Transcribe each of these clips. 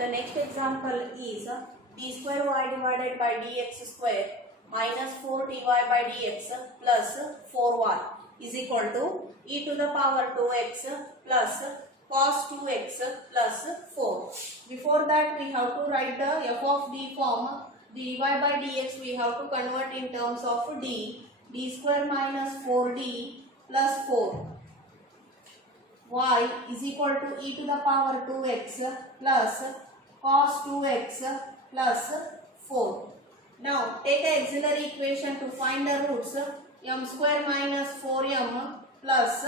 The next example is d square y divided by dx square minus 4dy by dx plus 4y is equal to e to the power 2x plus cos 2x plus 4. Before that we have to write the f of d form. dy by dx we have to convert in terms of d square minus 4d plus 4 y is equal to e to the power 2x plus cos 2x plus 4. Now take an auxiliary equation to find the roots. M square minus 4m plus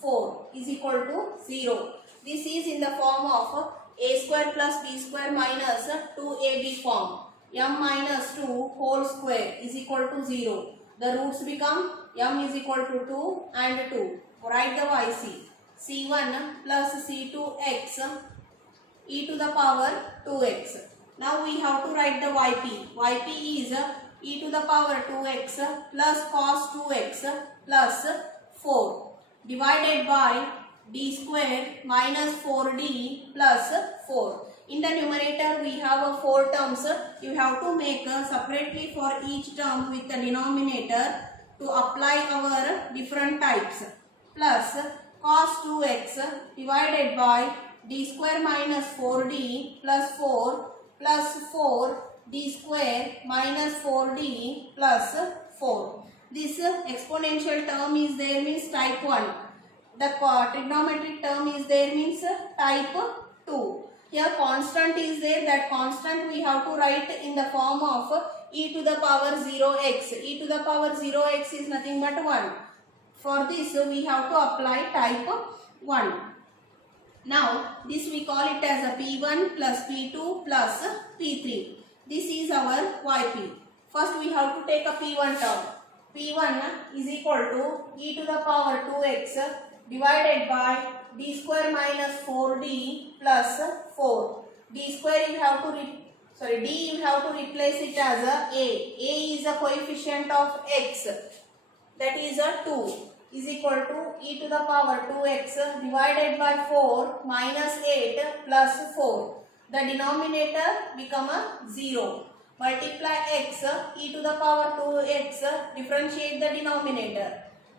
4 is equal to 0. This is in the form of a square plus b square minus 2ab form. M minus 2 whole square is equal to 0. The roots become m is equal to 2 and 2. Write the yc. c1 plus c2x e to the power 2x. Now we have to write the yp. Yp is e to the power 2x plus cos 2x plus 4 divided by d square minus 4d plus 4. In the numerator we have 4 terms. You have to make separately for each term with the denominator to apply our different types. Plus cos 2x divided by d square minus 4d plus 4 plus 4 d square minus 4d plus 4. This exponential term is there means type 1. The trigonometric term is there means type 2. Here constant is there. That constant we have to write in the form of e to the power 0x. e to the power 0x is nothing but 1. For this we have to apply type 1. Now this we call it as a P1 plus P2 plus P3. This is our YP. First we have to take a P1 term. P1 is equal to e to the power 2x divided by d square minus 4d plus 4. D square you have to d you have to replace it as a is a coefficient of x, that is a 2, is equal to e to the power 2x divided by 4 minus 8 plus 4. The denominator become a 0. Multiply x, e to the power 2x, differentiate the denominator,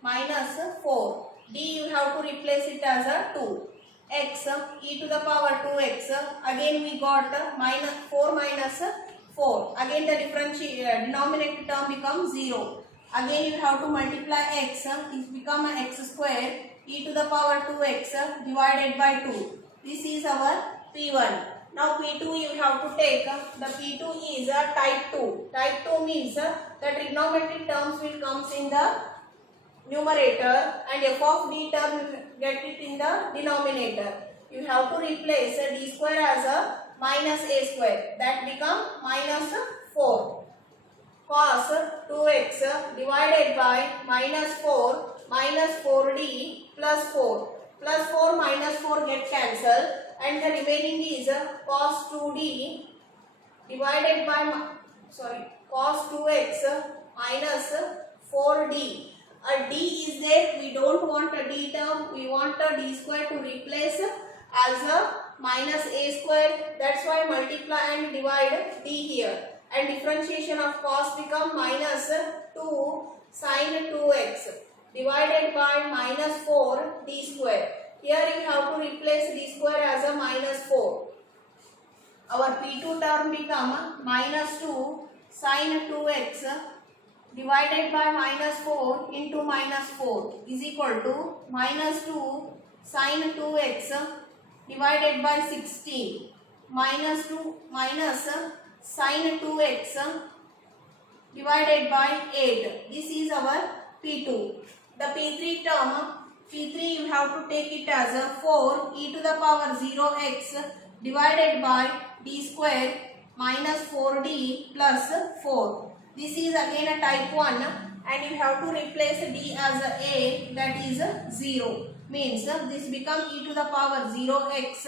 minus 4. D you have to replace it as a 2. X, e to the power 2x, again we got minus 4 minus 4. Again the denominator term becomes 0. Again you have to multiply x, it become a x square e to the power 2x divided by 2. This is our P1. Now P2 you have to take, the P2 is a type 2. Type 2 means the trigonometric terms will comes in the numerator and f of d term you get it in the denominator. You have to replace d square as a minus a square, that become minus 4. Cos 2x divided by minus 4 minus 4d plus 4. Plus 4 minus 4 get cancelled and the remaining is cos 2d divided by cos 2x minus 4d. A d is there, we don't want a d term, we want a d square to replace as a minus a square. That's why multiply and divide d here. And differentiation of cos become minus 2 sin 2x divided by minus 4 d square. Here you have to replace d square as a minus 4. Our P2 term become minus 2 sin 2x divided by minus 4 into minus 4 is equal to minus 2 sin 2x divided by 16 minus 2 minus sin 2x divided by 8. This is our P2. The P3 term, P3 you have to take it as a 4 e to the power 0x divided by d square minus 4d plus 4. This is again a type 1 and you have to replace d as a, that is 0. Means this become e to the power 0x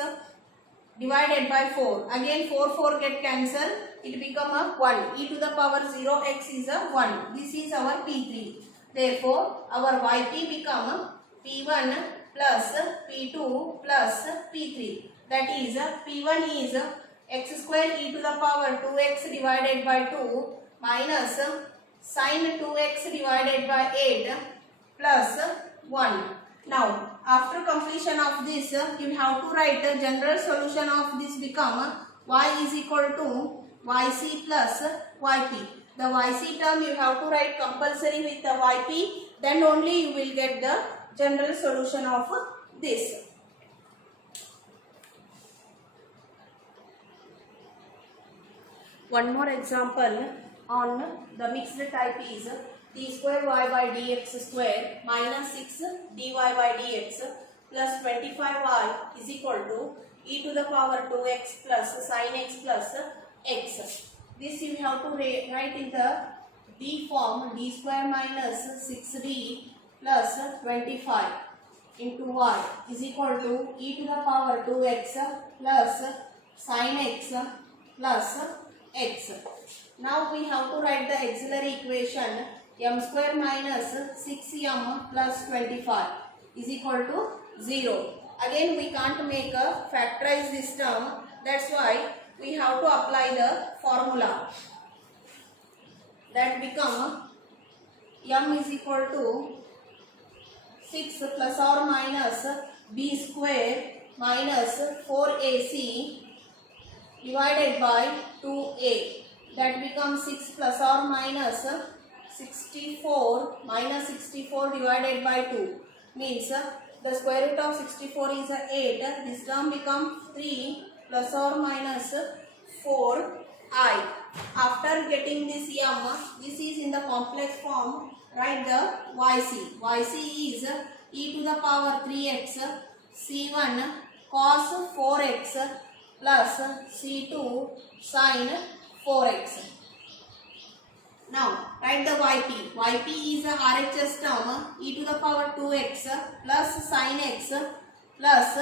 divided by 4. Again 4 get cancelled. It become a 1. E to the power 0x is a 1. This is our P3. Therefore, our YP become P1 plus P2 plus P3. That is P1 is x square e to the power 2x divided by 2 minus sin 2x divided by 8 plus 1. Now, after completion of this, you have to write the general solution of this become y is equal to yc plus yp. The yc term you have to write compulsory with the yp, then only you will get the general solution of this. One more example on the mixed type is d square y by dx square minus 6 dy by dx plus 25y is equal to e to the power 2x plus sin x plus x. This you have to write in the d form, d square minus 6d plus 25 into y is equal to e to the power 2x plus sin x plus x. Now we have to write the auxiliary equation m square minus 6m plus 25 is equal to 0. Again we can't make a factorize this term, that's why we have to apply the formula that become m is equal to 6 plus or minus b square minus 4ac divided by 2a, that becomes 6 plus or minus 64 minus 64 divided by 2 means the square root of 64 is 8. This term becomes 3 plus or minus 4i. After getting this m, this is in the complex form, write the yc. yc is e to the power 3x c1 cos 4x plus c2 sin 4x. Now write the yp. yp is a RHS term, e to the power 2x plus sin x plus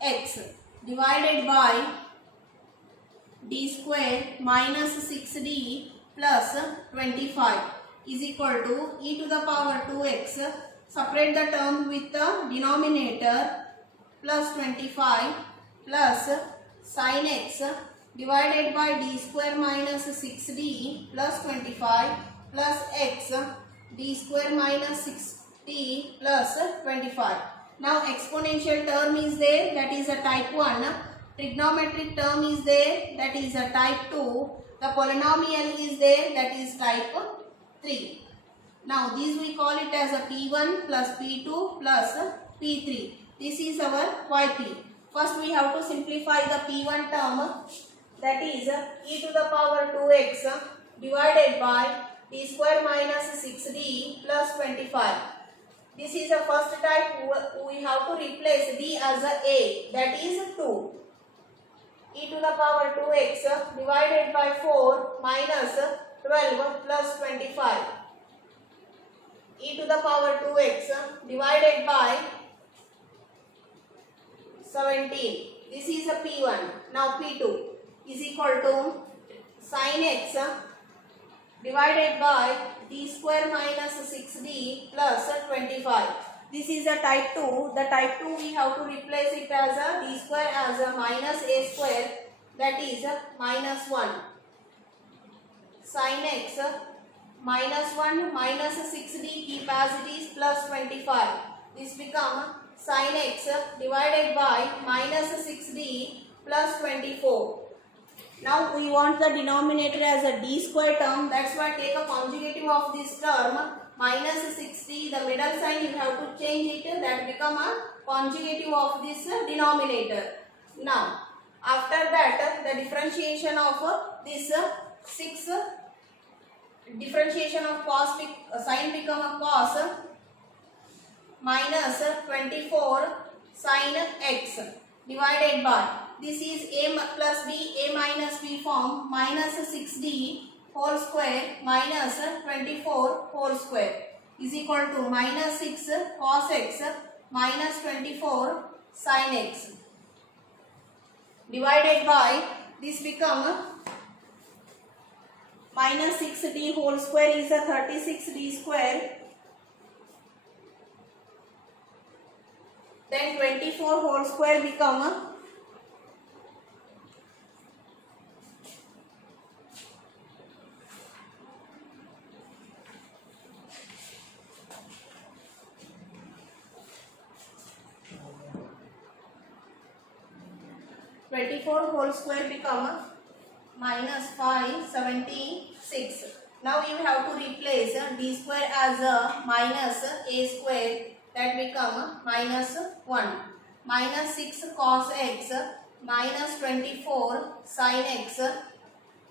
x divided by d square minus 6d plus 25 is equal to e to the power 2x. Separate the term with the denominator plus 25 plus sin x divided by d square minus 6d plus 25 plus x d square minus 6d plus 25. Now exponential term is there, that is a type 1. Trigonometric term is there, that is a type 2. The polynomial is there, that is type 3. Now this we call it as a P1 plus P2 plus P3. This is our yp. First we have to simplify the P1 term, that is e to the power 2x divided by d square minus 6d plus 25. This is the first type. We have to replace d as a, that is 2. E to the power 2x divided by 4 minus 12 plus 25. E to the power 2x divided by 17. This is a P1. Now P2 is equal to sin x divided by d square minus 6d plus 25. This is a type 2. The type 2 we have to replace it as a d square as a minus a square, that is minus 1. Sin x minus 1 minus 6d keep as it is plus 25. This become sin x divided by minus 6d plus 24. Now we want the denominator as a d square term, that's why take a conjugative of this term minus 6d, the middle sign you have to change it, that become a conjugative of this denominator. Now after that the differentiation of this 6, differentiation of cos, sin become a cos minus 24 sin x divided by, this is a plus b, a minus b form, minus 6d whole square minus 24 whole square is equal to minus 6 cos x minus 24 sin x divided by, this become minus 6d whole square is a 36d square, then 24 whole square become 24 whole square become minus 576. Now you have to replace d square as a minus a square, that become minus 1. Minus 6 cos x minus 24 sin x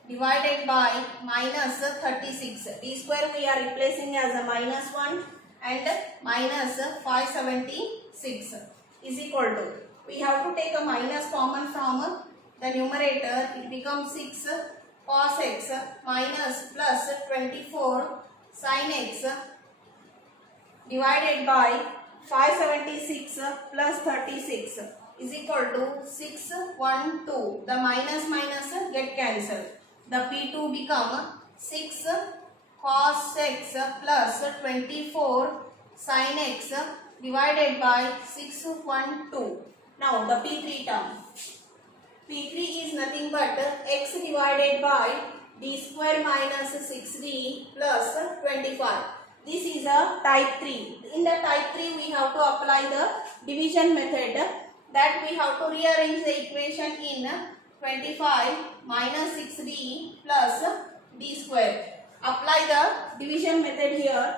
divided by minus 36. D square we are replacing as a minus 1 and minus 576 is equal to, we have to take a minus common from the numerator, it becomes 6 cos x minus plus 24 sin x divided by 576 plus 36 is equal to 612. The minus get cancelled. The P2 become 6 cos x plus 24 sin x divided by 612. Now the P3 term. P3 is nothing but x divided by d square minus 6d plus 25. This is a type 3. In the type 3 we have to apply the division method, that we have to rearrange the equation in 25 minus 6d plus d square. Apply the division method here.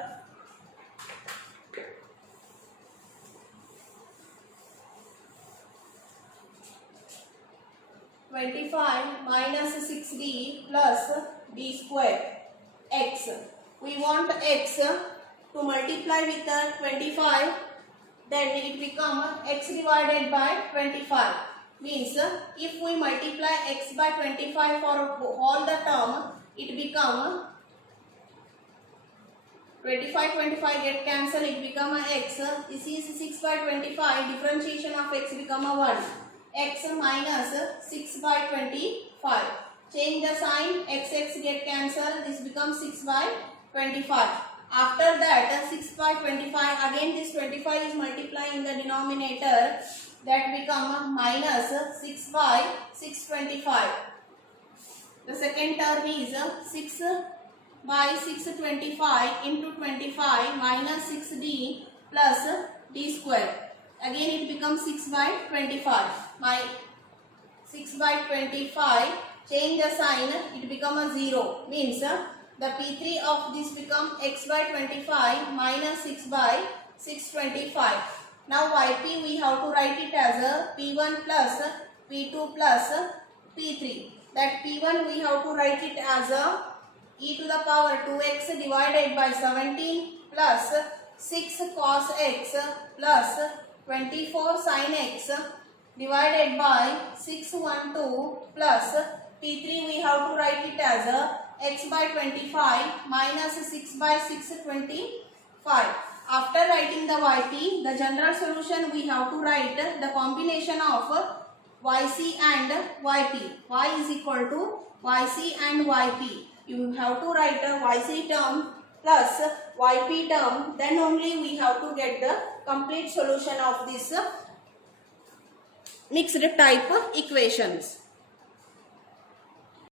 25 minus 6d plus d square x. We want x to multiply with 25, then it become x divided by 25. Means if we multiply x by 25 for all the term, it become 25 get cancelled, it become a x. This is 6 by 25, differentiation of x become a 1. X minus 6 by 25. Change the sign, x get cancelled, this becomes 6 by 25. After that 6 by 25, again this 25 is multiplied in the denominator, that become minus 6 by 625. The second term is 6 by 625 into 25 minus 6d plus d square. Again it becomes 6 by 25. My 6 by 25, change the sign, it become a 0. Means the P3 of this become x by 25 minus 6 by 625. Now yp we have to write it as a P1 plus P2 plus P3. That P1 we have to write it as a e to the power 2x divided by 17 plus 6 cos x plus 24 sin x divided by 612 plus P3 we have to write it as a x by 25 minus 6 by 625. After writing the yp, the general solution we have to write the combination of yc and yp. Y is equal to yc and yp. You have to write a yc term plus yp term, then only we have to get the complete solution of this mixed type equations.